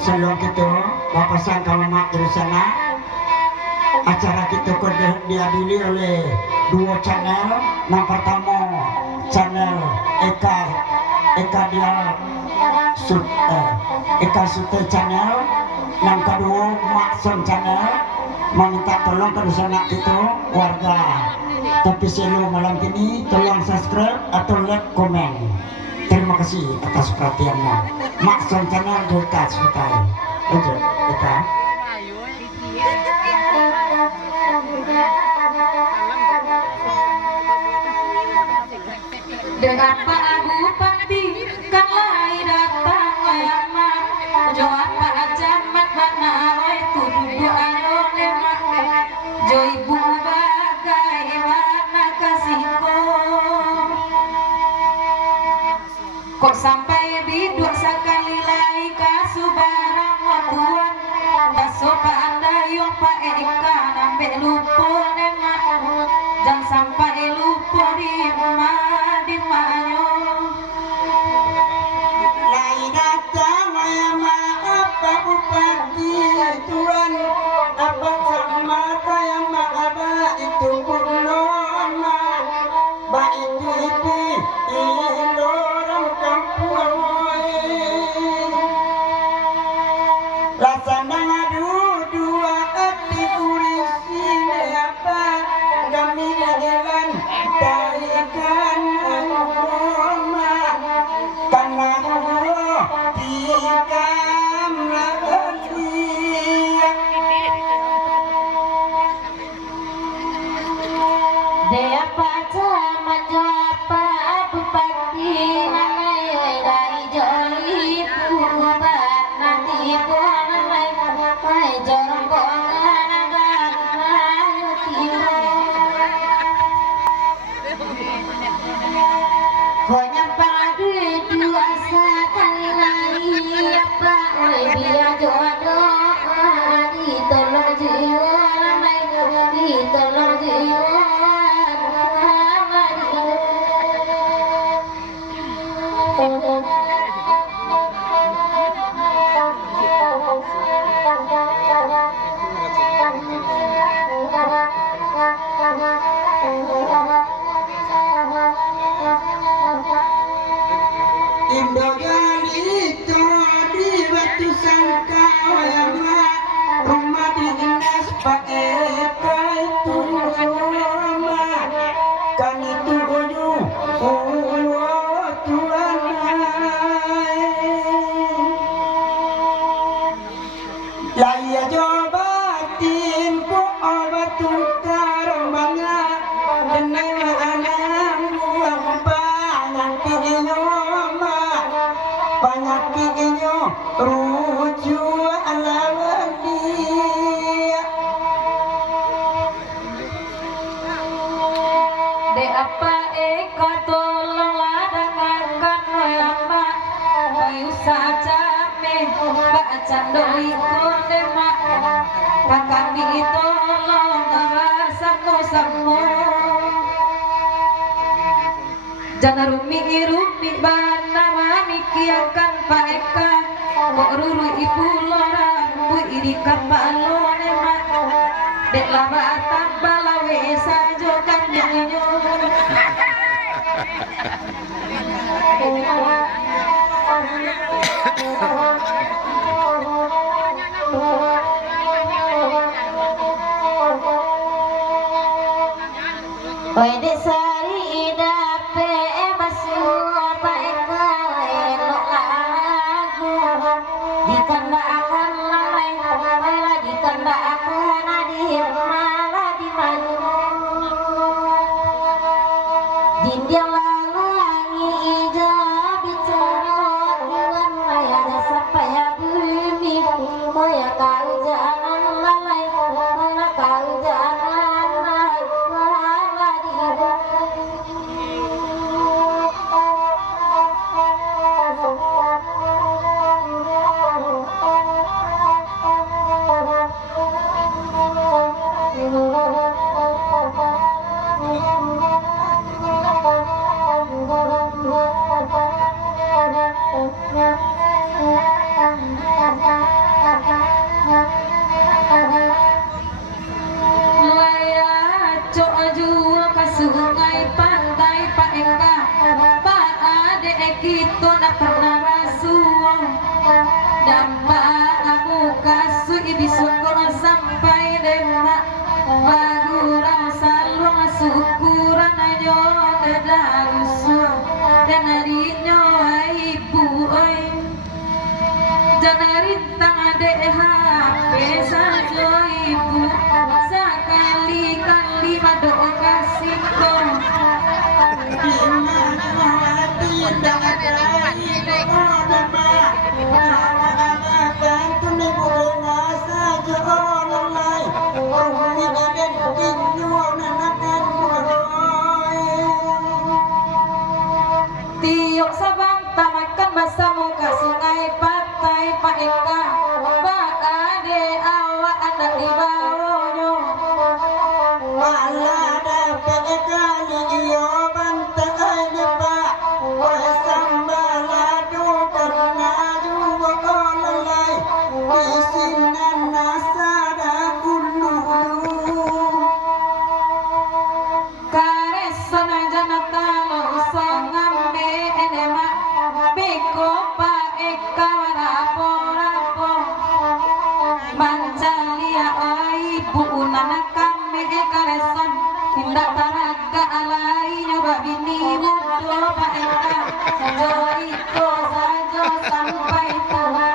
Sebelum itu papasan kalau mak dari sana acara kita dihadiri oleh dua channel. Yang pertama channel Eka Sute channel, yang kedua Makson channel. Meminta tolong ke sana itu warga tapi selalu malam ini tolong subscribe atau like komen. Terima kasih atas perhatiannya. Makson channel Deka Sutai. Lanjut, Deka. Dengan Pak Bupati kan lain datang layaman Joan Pak Camat mana itu anu lemak Jo ibu bagaimana kasihku kok sampai biduk sekali lagi kasubarang watuan baso Pak Andayong Pak Eka nambe lupa nemak jangan sampai lupa di manyo Lain datang maaf Pak Bupati tuan abang sama yang ada itu belum baik itu orang kampung laksana ngadu dua hati kurisi rujuk alawani de apa eko tolong ladangakan wayama bayu saja me baca doi kode mak pakami tolong rasa ko samo jana rumi bana mamikiakan Pak Eka kok ruru ibu lora bu irikan balone mak dek lama balawe sajo kan nyanyo Oi desari idape basu Pak Eka elok lagu dikanda akan lalai lagi kanda akan adir malah di maju dindia langi ijab bicara dengan maya sampai ya bumi moya kau jangan lalai moya kau jangan lalai malah di sungai pantai Pak Eka Pak Ade Ekito nak pernah rasuang dampak aku kasu ibisu kono sampai demak bagura salung syukuran ayo dedarusu dan harinya ibu oi janari tang ade HP sajo ibu sekali-kali pada kasih kau tidak ada tiok sabang tamakan masa muka sungai pantai Pak Eka Pak Ade awak anak di bawahnya malah dapat kali iyo bantai depak wasambaladu karena juga kolai isinan nasada ulu karesan janata songambe enema beko Pak Eka rapo-rapo mancalia ibu nana kami karesan tindak taraga alai nyoba bini mudo Pak Eka sajo iko sajo sampai tua